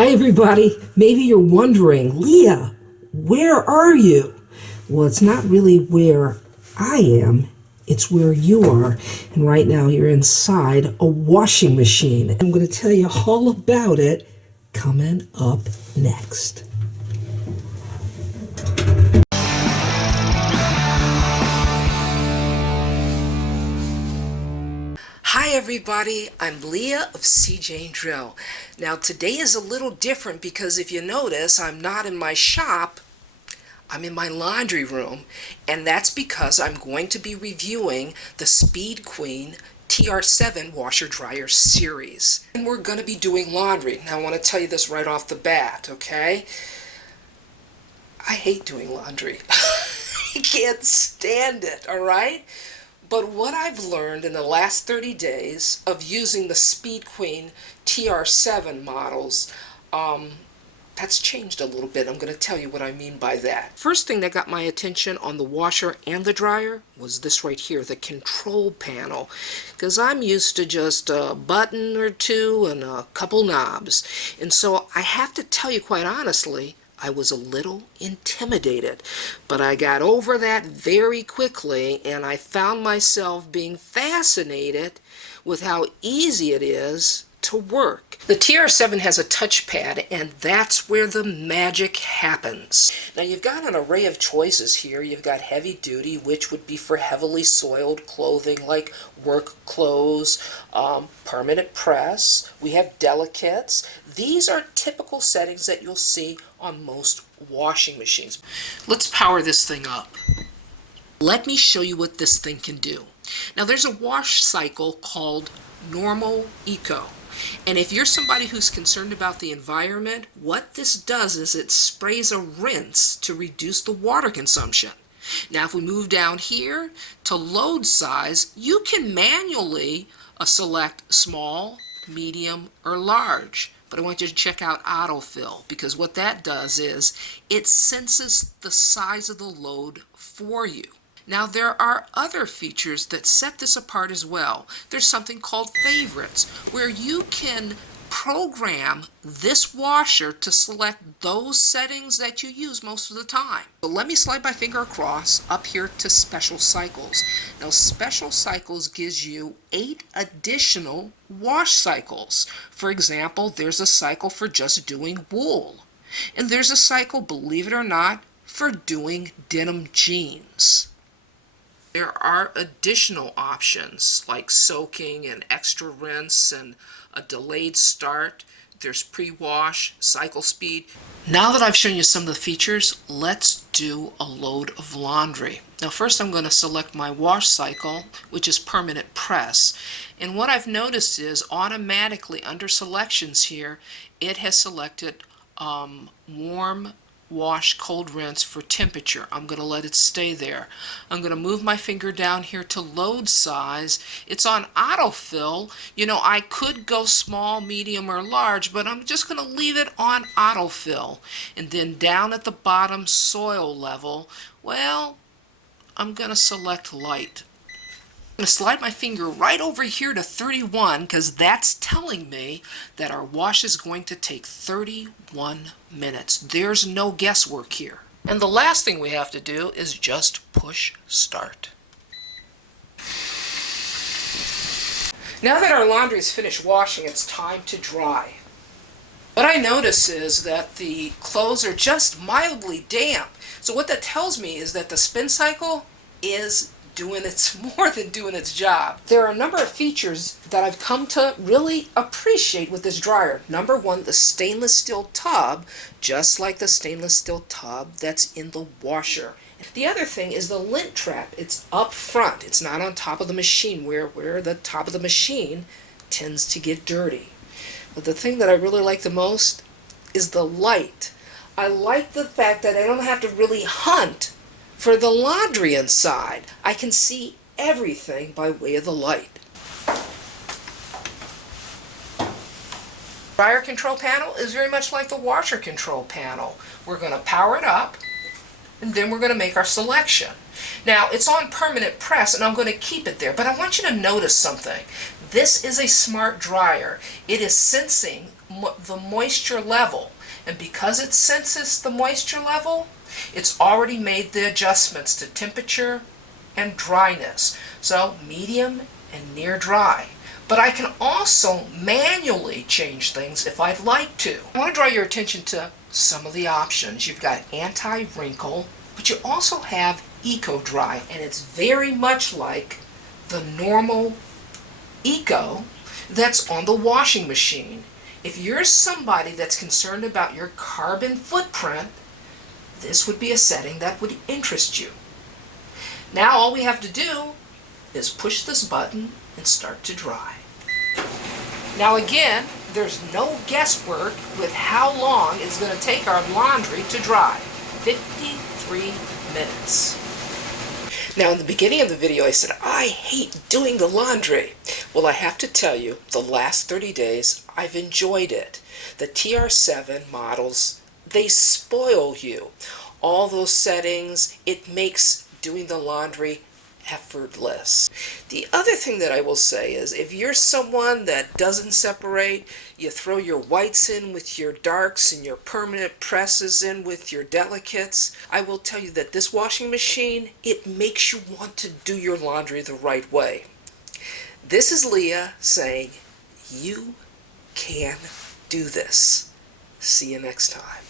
Hi everybody. Maybe you're wondering, Leah, where are you? Well, it's not really where I am, it's where you are. And right now you're inside a washing machine. I'm going to tell you all about it coming up next. Hi everybody, I'm Leah of Seejanedrill. Now today is a little different because if you notice, I'm not in my shop, I'm in my laundry room, and that's because I'm going to be reviewing the Speed Queen TR7 washer dryer series. And we're going to be doing laundry. Now I want to tell you this right off the bat, okay? I hate doing laundry. I can't stand it, alright? But what I've learned in the last 30 days of using the Speed Queen TR7 models, that's changed a little bit. I'm going to tell you what I mean by that. First thing that got my attention on the washer and the dryer was this right here, the control panel. Because I'm used to just a button or two and a couple knobs. And so I have to tell you quite honestly, I was a little intimidated, but I got over that very quickly, and I found myself being fascinated with how easy it is to work. The TR7 has a touchpad, and that's where the magic happens. Now you've got an array of choices here. You've got heavy duty, which would be for heavily soiled clothing like work clothes, permanent press. We have delicates. These are typical settings that you'll see on most washing machines. Let's power this thing up. Let me show you what this thing can do. Now there's a wash cycle called Normal Eco. And if you're somebody who's concerned about the environment, what this does is it sprays a rinse to reduce the water consumption. Now if we move down here to load size, you can manually select small, medium, or large. But I want you to check out Autofill, because what that does is it senses the size of the load for you. Now there are other features that set this apart as well. There's something called favorites, where you can program this washer to select those settings that you use most of the time. So let me slide my finger across up here to special cycles. Now special cycles gives you 8 additional wash cycles. For example, there's a cycle for just doing wool. And there's a cycle, believe it or not, for doing denim jeans. There are additional options like soaking and extra rinse and a delayed start. There's pre-wash, cycle speed. Now that I've shown you some of the features, let's do a load of laundry. Now first I'm going to select my wash cycle, which is permanent press. And what I've noticed is automatically under selections here, it has selected warm wash, cold rinse for temperature. I'm going to let it stay there. I'm going to move my finger down here to load size. It's on autofill. You know, I could go small, medium, or large, but I'm just going to leave it on autofill. And then down at the bottom, soil level, well, I'm going to select light. I'm going to slide my finger right over here to 31 because that's telling me that our wash is going to take 31 minutes. There's no guesswork here. And the last thing we have to do is just push start. Now that our laundry is finished washing, it's time to dry. What I notice is that the clothes are just mildly damp. So what that tells me is that the spin cycle is more than doing its job. There are a number of features that I've come to really appreciate with this dryer. Number one, the stainless steel tub, just like the stainless steel tub that's in the washer. The other thing is the lint trap. It's up front. It's not on top of the machine where the top of the machine tends to get dirty. But the thing that I really like the most is the light. I like the fact that I don't have to really hunt for the laundry inside. I can see everything by way of the light. Dryer control panel is very much like the washer control panel. We're going to power it up, and then we're going to make our selection. Now, it's on permanent press, and I'm going to keep it there, but I want you to notice something. This is a smart dryer. It is sensing the moisture level. And because it senses the moisture level, it's already made the adjustments to temperature and dryness. So medium and near dry. But I can also manually change things if I'd like to. I want to draw your attention to some of the options. You've got anti-wrinkle, but you also have Eco Dry, and it's very much like the normal Eco that's on the washing machine. If you're somebody that's concerned about your carbon footprint, this would be a setting that would interest you. Now all we have to do is push this button and start to dry. Now again, there's no guesswork with how long it's going to take our laundry to dry. 53 minutes. Now in the beginning of the video I said, I hate doing the laundry. Well, I have to tell you, the last 30 days I've enjoyed it. The TR7 models, they spoil you. All those settings, it makes doing the laundry effortless. The other thing that I will say is if you're someone that doesn't separate, you throw your whites in with your darks and your permanent presses in with your delicates, I will tell you that this washing machine, it makes you want to do your laundry the right way. This is Leah saying, you can do this. See you next time.